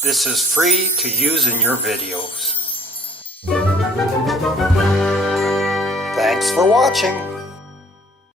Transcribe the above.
This is free to use in your videos. Thanks for watching.